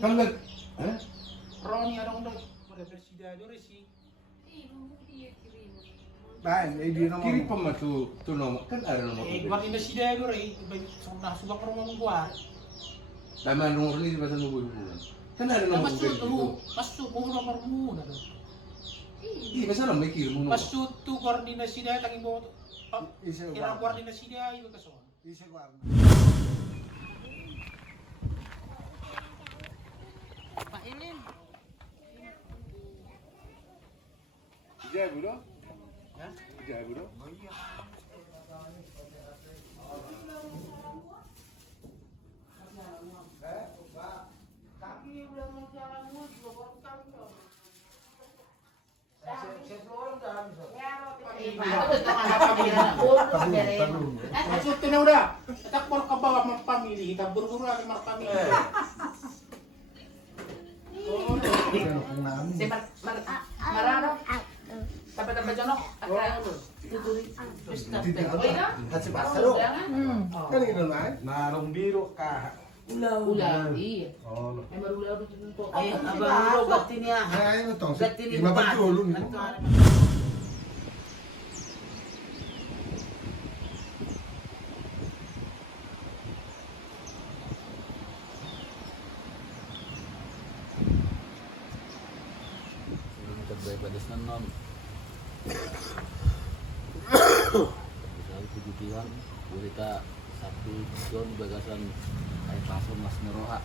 Kan nag... Hah? Ronnie anong daw? Universidade sih. Bahan, di nomor. Kiri pa ma tu nomor. Kan ada nomor. Guarda universidade rin. Sono nasuba ko rumah guard. Tama nomor ni di pasal bulan. Kan ada nomor. Pastu ko nomor muna. Iya, masalah may kiri mo. Pastu tu koordinasi dia tangi mo. Isa Kira koordinasi dia iba kaso. Isa guarda. Pak Ilin. Ijay bro? Hah? Ijay bro? Kaki udah mau jalan mau juga baru kami. Maksudnya na udah, tak mau ke bawah mga pamilya, kita buru-buru lagi mga pamilya. Marano. Dapat jonok. Kasi pasalo. Kan ito na. Narong biro ka. Ulang, iya. Oh. Emang ulang itu tuh. Ay, abang ulo, gati niya. Ay, ano tong? Gati ni Lima pa tulo ni. Terbaik non. Misalnya kebutuhan, boleh tak satu ton bagasan air pasir mas neroha.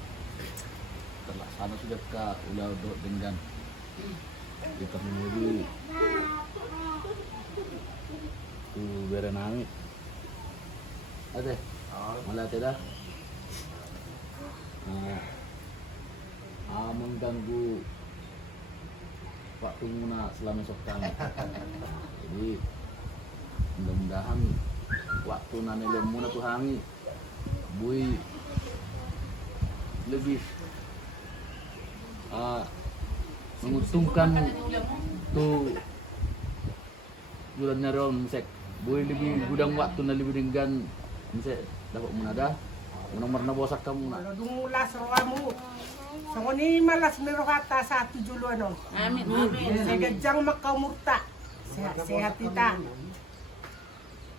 Terlaksana sudah ke ulah dok dengan kita menunggu tu berenang. Ada, malah tidak. Mengganggu waktu muna selama sokang. Jadi mudah-mudahan waktu nane lemuna tuh hangi bui lebih menguntungkan tuh bulan nyaron sek bui lebih gudang waktu na lebih dengan misek dapat munada nomor na bosak kamu na Dumulas roamu. So ni malas merokata sa tujulo ano. Amin, amin. Segadyang makamurta. Sehat kita.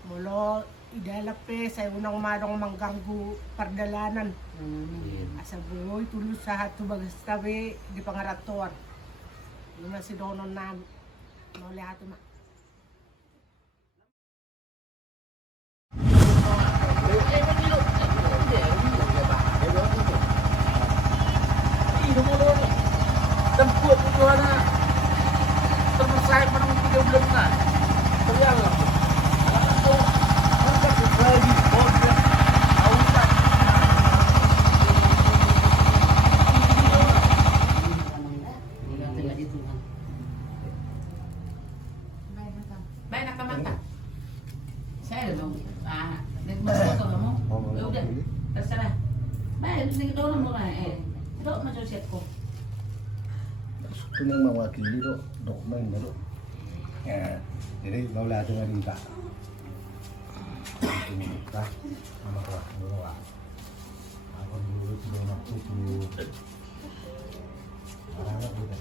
Mulo idalape sa unang madong mangganggu pardalanan. Asa buoy tulus sa hatu bagastabe di pangarator. Yung si donon na muli hatu ma. Tempuh tujuan terpesai pada 3 bulan na. Terlihat lah. Kalau mereka lagi bodoh, awal. Baik nak makan. Saya dong. Nek masuk kamu. Ya udah. Terserah. Baik, nek dono mo na Dok macam siap ko. Ito yung mawakili do. Dokumen na do. Jadi wala ito nga dita. Ito yung dita. Ano ka? Ano ka? Ako dulu ito yung nakutu. Marana ko dito.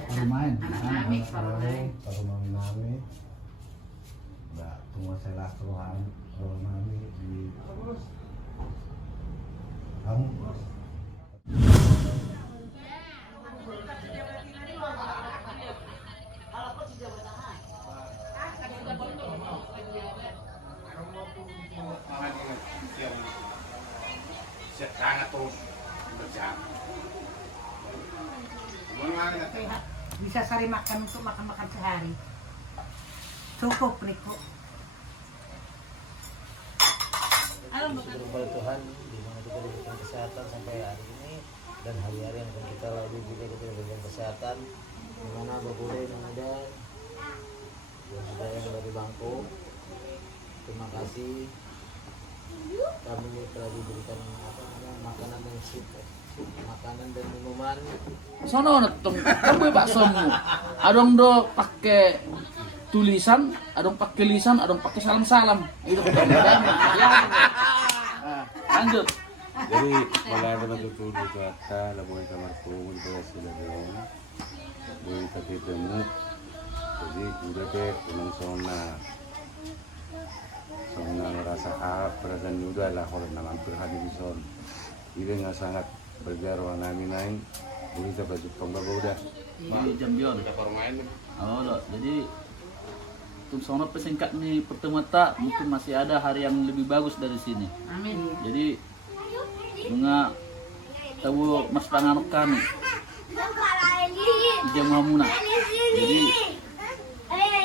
Ako lumayan. Anak nami, parang Ako namin. Tunggu saya lah keluhan. Kalau nami di. Kamu. Sangat tuh berjalan. Bisa sari makan untuk makan-makan sehari. Cukup Riko. Kepada Tuhan, di mana kita diberikan kesehatan sampai hari ini dan hari-hari yang akan kita lalui juga kita diberikan kesehatan. Di mana berboleh yang ada dan sudah yang dari bangku. Terima kasih. Kami telah diberikan makanan dan makanan dan minuman. Sono netong kamu bakso mu. Adong do pakai tulisan, adong pakai lisan, adong pakai salam-salam. Itu kan. Lanjut. Jadi wala naman tutulog ko ata, laboy kamar ko, multo sila doon. Boy tatitemu. Jadi udah ke unang sona merasa perasaan udah lah kalau naman hadir di son. Ile nga sangat berjarwa namin nain, boleh kita baju penggawa udah. Di Jambion. Oh, loh. Jadi untuk sono pesingkat nih pertemuan tak mungkin masih ada hari yang lebih bagus dari sini. Amin. Jadi bunga tahu mas panganukan jam mamuna. Jadi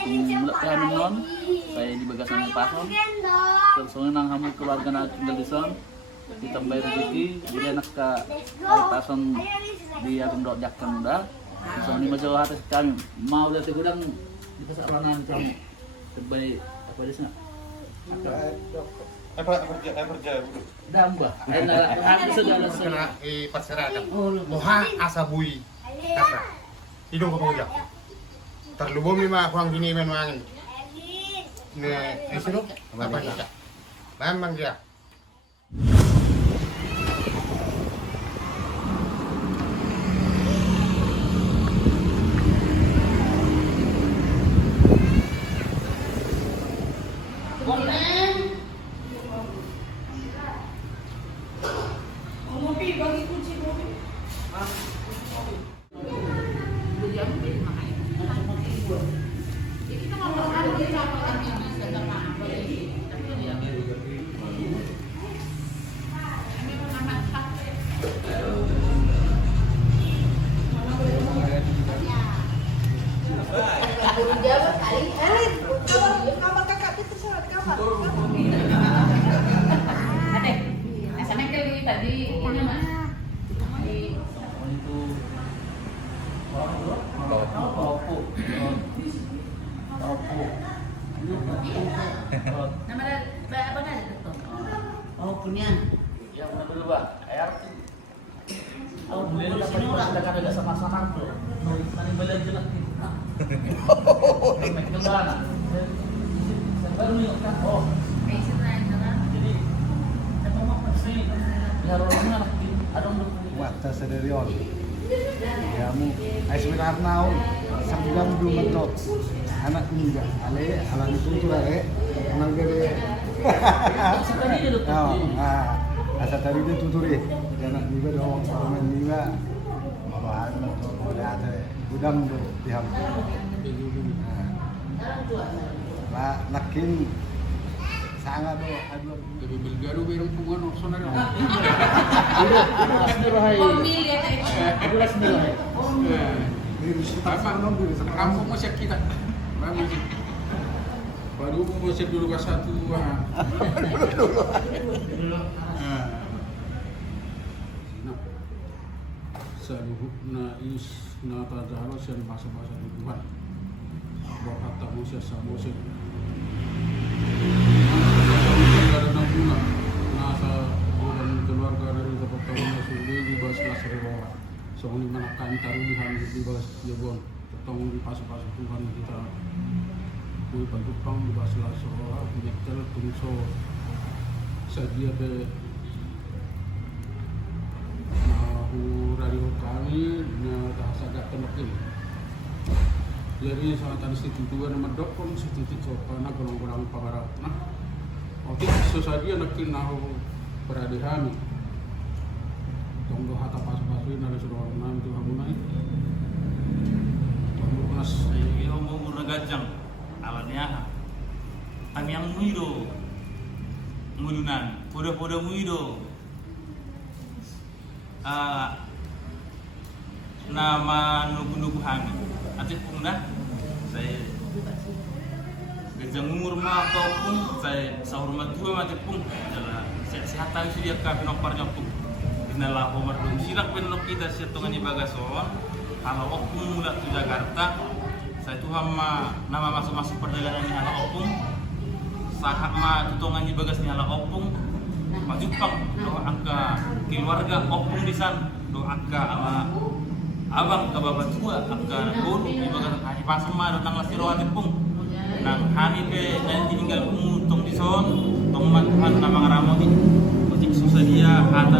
mulai kami non saya di bagasan yang pason. Terus nang kamu keluarga nak tinggal di son. Kita bayar rezeki, jadi anak ke pason di agung dok jakkan dah. Soalnya macam atas kami mau lihat gudang di pasar Rangan kami terbaik apa di sana? Kerja. Damba. Ada segala Kena pasarakan. Moha asabui. Kasa. Hidung ko pangja. Terlubom lima ako ang giniman mangin. Sino? Apa niya? Lamang dia. Yang mana dulu Pak? Air. Oh, boleh lu dapat kita ada sama-sama tuh. Nanti balik jelas. Kemana? Baru yuk kan. Oh, jadi kita mau pasti ya rolnya ada untuk Waktu sederion. Kamu, sebenarnya naon, sambil mentok. Anak muda, alam itu tuh anak gede. sekali itu Asa tadi itu tuturi, anak muda dong, orang muda. Malahan itu boleh ada gudang tuh diham. Lah, nakin sangat tuh, aduh. Tapi belgaro berang pungan opsional. Kampung masih kita. Baru masih dulu ke satu. Saluhuk nais nata jalo sian bahasa-bahasa di Tuhan. Bahasa musia samusia. Ada nanguna nasa orang keluarga dari tempat tahun sudah di bawah 11 orang. Soalnya mana kantor di bawah Jabon. Tolong di pasar-pasar Tuhan kita. Kui pagupang di bawah 11 orang. Nyetel tungso sadia be radio kami bahasa agak tenekin. Jadi saat tadi situtuan medok pun situt sopana golong-golong pagarap. Nah, oke sesadia nekin nahu beradihami. Tunggu hata pas-pasui nari suruh orang itu hamunai. Tunggu nas. Iyo mau gajang alatnya. Kami yang muido, mudunan, poda-poda muido. Nama nugu-nugu kami atik pun dah saya gajang umur mah ataupun saya sahur dua mati pun adalah sehatan sudah kami noparnya pun inilah homar pun silak penok kita setongan di bagason kalau opung mulai ke Jakarta saya tuh hama nama masuk-masuk perdagangan hala opung sahak mah tutongan di bagas hala opung Majupang doa angka keluarga opung di sana doa angka abang ke babat tua angka bodoh di bagian hari pasma datang lasi rawat pung nang hani pe dan tinggal tong di son tong man Tuhan nama ngaramoti utik susah dia kata